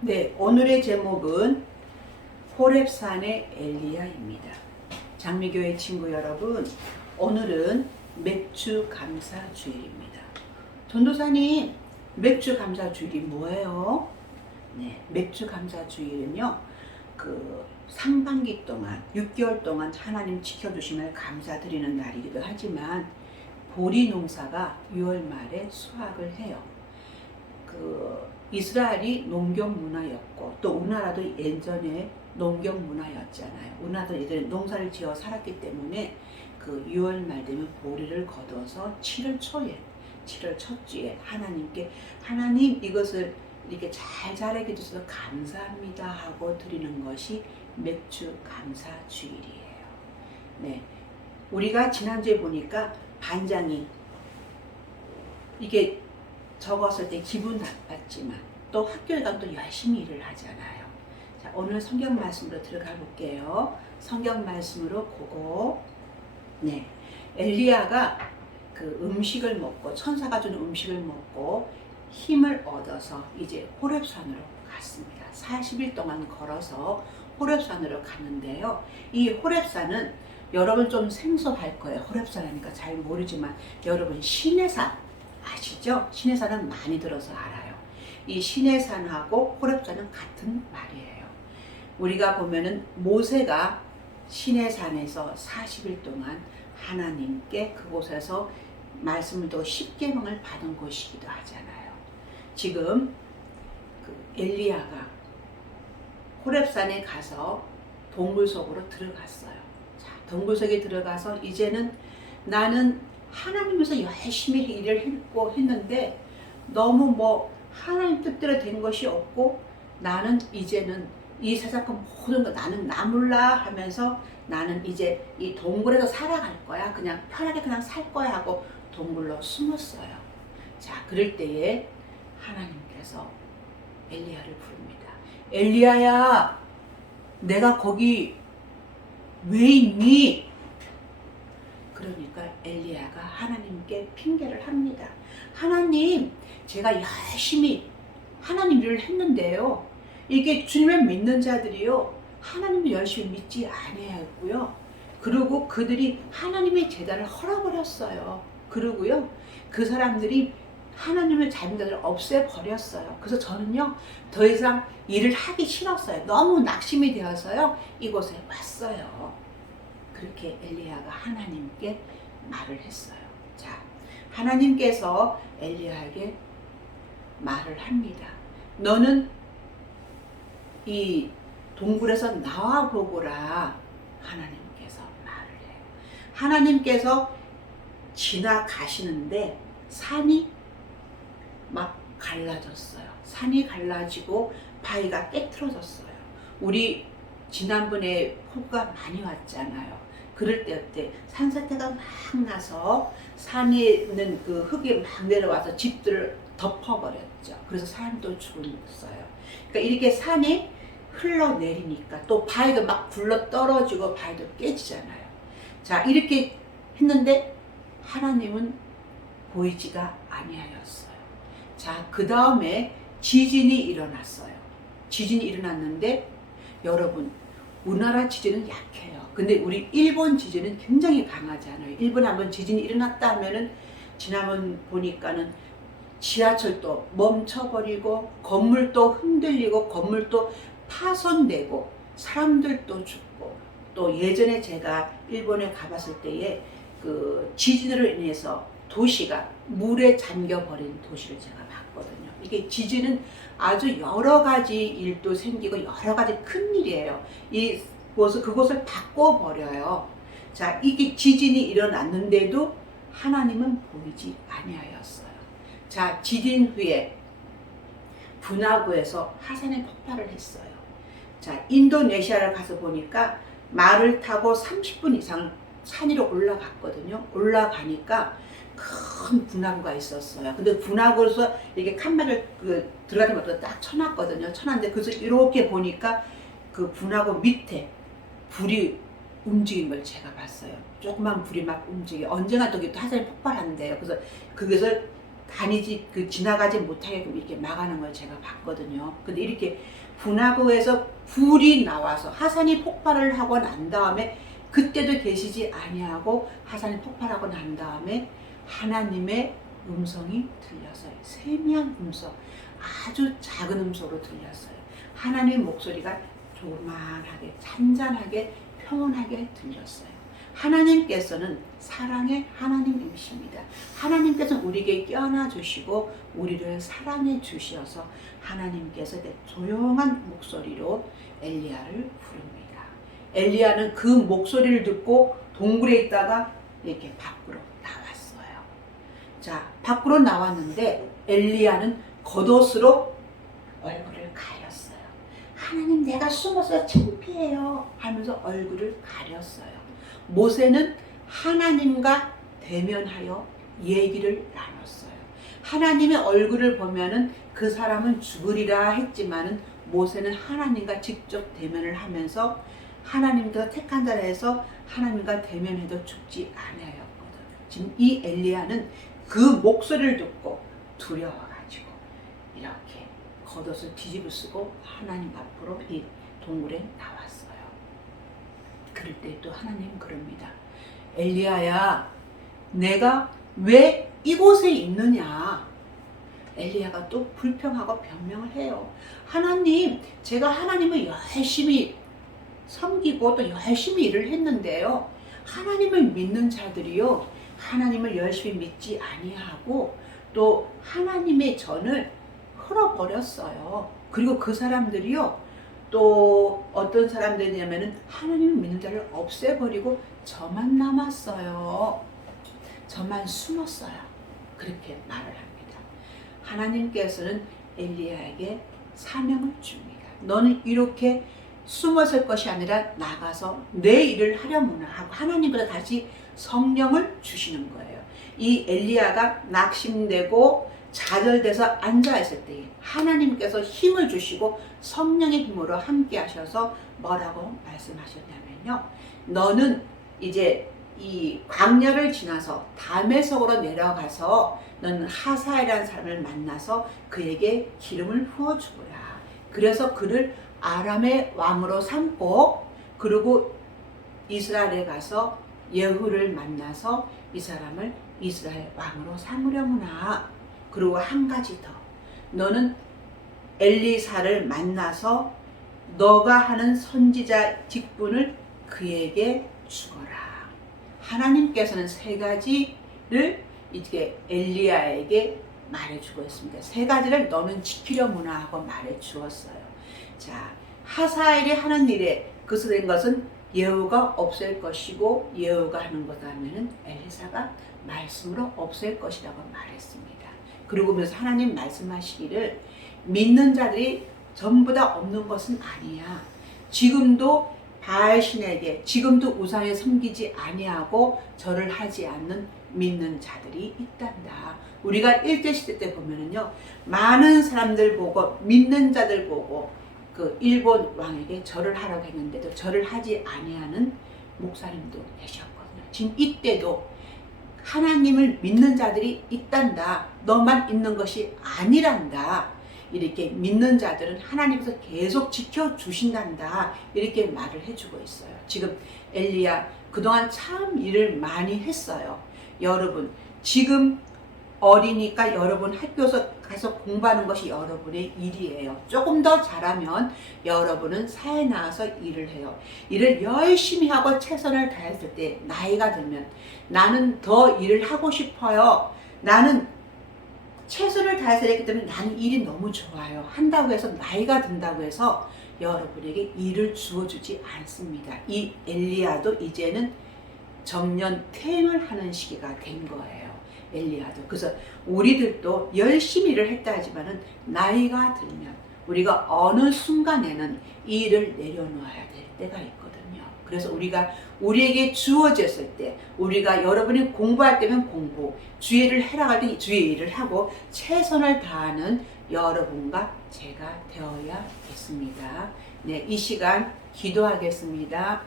네, 오늘의 제목은 호렙산의 엘리야입니다. 장미교회 친구 여러분, 오늘은 맥주 감사 주일입니다. 전도사님, 맥주 감사 주일이 뭐예요? 네, 맥주 감사 주일은요, 상반기 동안 6개월 동안 하나님 지켜주심을 감사드리는 날이기도 하지만 보리 농사가 6월 말에 수확을 해요. 이스라엘이 농경 문화였고 또 우리나라도 예전에 농경 문화였잖아요. 우리나라도 예전에 농사를 지어 살았기 때문에 6월 말 되면 보리를 거둬서 7월 초에 7월 첫 주에 하나님께 하나님 이것을 이렇게 잘 자라게 해주셔서 감사합니다 하고 드리는 것이 맥주 감사 주일이에요. 네, 우리가 지난주에 보니까 반장이 이게 적었을 때 기분 나빴지만 또 학교에 가면 또 열심히 일을 하잖아요. 자, 오늘 성경 말씀으로 들어가 볼게요. 성경 말씀으로 보고, 네, 엘리야가 음식을 먹고 천사가 주는 음식을 먹고 힘을 얻어서 이제 호렙산으로 갔습니다. 40일 동안 걸어서 호렙산으로 갔는데요. 이 호렙산은 여러분 좀 생소할 거예요. 호렙산 하니까 잘 모르지만 여러분 시내산 아시죠? 시내산은 많이 들어서 알아요. 이 시내산하고 호렙산은 같은 말이에요. 우리가 보면은 모세가 시내산에서 40일 동안 하나님께 그곳에서 말씀을 또 10계명을 받은 곳이기도 하잖아요. 지금 엘리야가 호렙산에 가서 동굴 속으로 들어갔어요. 자, 동굴 속에 들어가서 이제는 나는 하나님께서 열심히 일을 했는데 너무 하나님 뜻대로 된 것이 없고 나는 이제는 이 세상 모든 거 나는 나 몰라 하면서 나는 이제 이 동굴에서 살아갈 거야. 그냥 편하게 그냥 살 거야 하고 동굴로 숨었어요. 자, 그럴 때에 하나님께서 엘리야를 부릅니다. 엘리야야, 내가 거기 왜 있니? 그러니까 엘리야가 하나님께 핑계를 합니다. 하나님, 제가 열심히 하나님 일을 했는데요. 이게 주님을 믿는 자들이요, 하나님을 열심히 믿지 아니하였고요. 그리고 그들이 하나님의 제단을 헐어버렸어요. 그리고요, 그 사람들이 하나님의 자녀들을 없애버렸어요. 그래서 저는요, 더 이상 일을 하기 싫었어요. 너무 낙심이 되어서요, 이곳에 왔어요. 그렇게 엘리야가 하나님께 말을 했어요. 자, 하나님께서 엘리야에게 말을 합니다. 너는 이 동굴에서 나와 보거라. 하나님께서 말을 해요. 하나님께서 지나가시는데 산이 막 갈라졌어요. 산이 갈라지고 바위가 깨트러졌어요. 우리 지난번에 폭우가 많이 왔잖아요. 그럴 때 어때? 산사태가 막 나서 산에 있는 그 흙이 막 내려와서 집들을 덮어버렸죠. 그래서 사람도 죽었어요. 그러니까 이렇게 산이 흘러내리니까 또 바위가 막 굴러 떨어지고 바위도 깨지잖아요. 자, 이렇게 했는데 하나님은 보이지가 아니하였어요. 자, 그 다음에 지진이 일어났어요. 지진이 일어났는데 여러분, 우리나라 지진은 약해요. 근데 우리 일본 지진은 굉장히 강하잖아요. 일본에 한번 지진이 일어났다 하면은 지난번 보니까는 지하철도 멈춰버리고 건물도 흔들리고 건물도 파손되고 사람들도 죽고 또 예전에 제가 일본에 가봤을 때에 지진으로 인해서 도시가 물에 잠겨버린 도시를 제가 봤거든요. 이게 지진은 아주 여러 가지 일도 생기고 여러 가지 큰 일이에요. 그곳을 바꿔버려요. 자, 이게 지진이 일어났는데도 하나님은 보이지 아니하였어요. 자, 지진 후에 분화구에서 화산이 폭발을 했어요. 자, 인도네시아를 가서 보니까 말을 타고 30분 이상 산 위로 올라갔거든요. 올라가니까 큰 분화구가 있었어요. 근데 분화구에서 이렇게 칸막이를 들어가는 것도 딱 쳐놨거든요. 쳐놨는데 그래서 이렇게 보니까 그 분화구 밑에 불이 움직인 걸 제가 봤어요. 조그만 불이 막 움직여. 언젠가 또 화산이 폭발한대요. 그래서 그것을 지나가지 못하게끔 이렇게 막아놓은 걸 제가 봤거든요. 근데 이렇게 분화구에서 불이 나와서 하산이 폭발을 하고 난 다음에 그때도 계시지 아니하고 하산이 폭발하고 난 다음에 하나님의 음성이 들렸어요. 세미한 음성, 아주 작은 음성으로 들렸어요. 하나님의 목소리가 조만하게 잔잔하게 평온하게 들렸어요. 하나님께서는 사랑의 하나님이십니다. 하나님께서는 우리에게 껴안아 주시고 우리를 사랑해 주셔서 하나님께서 조용한 목소리로 엘리야를 부릅니다. 엘리야는 그 목소리를 듣고 동굴에 있다가 이렇게 밖으로 나왔어요. 자, 밖으로 나왔는데 엘리야는 겉옷으로 얼굴을 가렸어요. 하나님, 내가 숨어서 창피해요 하면서 얼굴을 가렸어요. 모세는 하나님과 대면하여 얘기를 나눴어요. 하나님의 얼굴을 보면은 그 사람은 죽으리라 했지만은 모세는 하나님과 직접 대면을 하면서 하나님께서 택한 자라 해서 하나님과 대면해도 죽지 않아였거든. 지금 이 엘리야는 그 목소리를 듣고 두려워가지고 이렇게 겉옷을 뒤집어 쓰고 하나님 앞으로 이 동굴에 나왔어요. 그럴 때 또 하나님 그럽니다. 엘리야야, 내가 왜 이곳에 있느냐? 엘리야가 또 불평하고 변명을 해요. 하나님, 제가 하나님을 열심히 섬기고 또 열심히 일을 했는데요. 하나님을 믿는 자들이요, 하나님을 열심히 믿지 아니하고 또 하나님의 전을 흘어버렸어요. 그리고 그 사람들이요, 또 어떤 사람들이냐면은 하나님을 믿는 자를 없애버리고 저만 남았어요. 저만 숨었어요. 그렇게 말을 합니다. 하나님께서는 엘리야에게 사명을 줍니다. 너는 이렇게 숨었을 것이 아니라 나가서 내 일을 하려무나 하고 하나님께서 다시 성령을 주시는 거예요. 이 엘리야가 낙심되고 좌절돼서 앉아있을 때 하나님께서 힘을 주시고 성령의 힘으로 함께 하셔서 뭐라고 말씀하셨냐면요, 너는 이제 이 광야를 지나서 다메섹으로 내려가서 너는 하사엘이라는 사람을 만나서 그에게 기름을 부어주거라. 그래서 그를 아람의 왕으로 삼고 그리고 이스라엘에 가서 예후를 만나서 이 사람을 이스라엘 왕으로 삼으려무나. 그리고 한 가지 더, 너는 엘리사를 만나서 너가 하는 선지자 직분을 그에게 주거라. 하나님께서는 세 가지를 이렇게 엘리야에게 말해주고 있습니다. 세 가지를 너는 지키려무나 하고 말해주었어요. 자, 하사엘이 하는 일에 그것된 것은 예후가 없앨 것이고 예후가 하는 것 하면은 엘리사가 말씀으로 없앨 것이라고 말했습니다. 그리고 그러면서 하나님 말씀하시기를 믿는 자들이 전부 다 없는 것은 아니야. 지금도 바알신에게 지금도 우상에 섬기지 아니하고 절을 하지 않는 믿는 자들이 있단다. 우리가 일제시대 때 보면은요, 많은 사람들 보고 믿는 자들 보고 그 일본 왕에게 절을 하라고 했는데도 절을 하지 아니하는 목사님도 계셨거든요. 지금 이때도 하나님을 믿는 자들이 있단다. 너만 있는 것이 아니란다. 이렇게 믿는 자들은 하나님께서 계속 지켜주신단다. 이렇게 말을 해주고 있어요. 지금 엘리야 그동안 참 일을 많이 했어요. 여러분, 지금 어리니까 여러분 학교에서 가서 공부하는 것이 여러분의 일이에요. 조금 더 잘하면 여러분은 사회에 나와서 일을 해요. 일을 열심히 하고 최선을 다했을 때 나이가 들면 나는 더 일을 하고 싶어요. 나는 최선을 다해서 했기 때문에 나는 일이 너무 좋아요. 한다고 해서 나이가 든다고 해서 여러분에게 일을 주어주지 않습니다. 이 엘리야도 이제는 정년 퇴임을 하는 시기가 된 거예요. 엘리야도. 그래서 우리들도 열심히 일을 했다 하지만은 나이가 들면 우리가 어느 순간에는 이 일을 내려놓아야 될 때가 있거든요. 그래서 우리에게 주어졌을 때 우리가 여러분이 공부할 때면 공부, 주의 일을 해라 할 때 주의 일을 하고 최선을 다하는 여러분과 제가 되어야겠습니다. 네, 이 시간 기도하겠습니다.